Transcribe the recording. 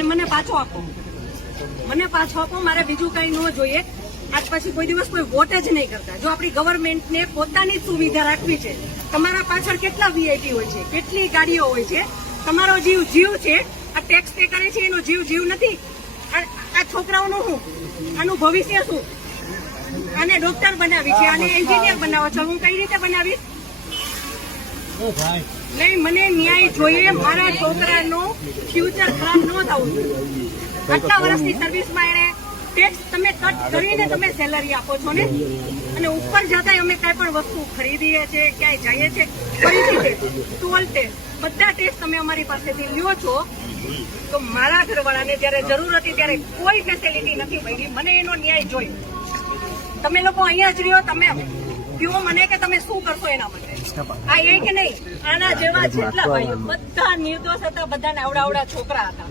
અને મને પાછો આપો, મારે બીજું કઈ ન જોઈએ. આજ પછી કોઈ દિવસ કોઈ વોટ જ નહીં કરતા. જો આપણી ગવર્મેન્ટને પોતાની જ સુવિધા રાખવી છે, તમારા પાછળ કેટલા વીઆઈપી હોય છે, કેટલી ગાડીઓ હોય છે, તમારો જીવ છે. આ ટેક્સ પે કરે છે એનો જીવ નથી. આ છોકરાઓનું શું, આનું ભવિષ્ય શું? આને ડોક્ટર બનાવી છે, આને એન્જિનિયર બનાવો છો, હું કઈ રીતે બનાવીશ? નહીં, મને ન્યાય જોઈએ. મારા છોકરાનું ફ્યુચર ખરાબ ન થવું જોઈએ. આટલા વર્ષની સર્વિસમાં એને ટેક્સ તમે કટ કરીને તમે સેલરી આપો છો ને, અને ઉપર જતા અમે કઈ પણ વસ્તુ ખરીદીએ છીએ, ક્યાંય જઈએ છીએ, ફરીથી ટોલ ટેક્સ, બધા ટેક્સ તમે અમારી પાસેથી લ્યો છો. તો મારા ઘરવાળાને જયારે જરૂર હતી ત્યારે કોઈ ફેસિલિટી નથી મળી. મને એનો ન્યાય જોઈએ. તમે લોકો અહીંયા જ રહ્યો, તમે કહો મને કે તમે શું કરશો એના માટે. આ એ કે નહીં, આના જેવા જેટલા ભાઈઓ બધા નિર્દોષ હતા, બધાને આવડા છોકરા હતા.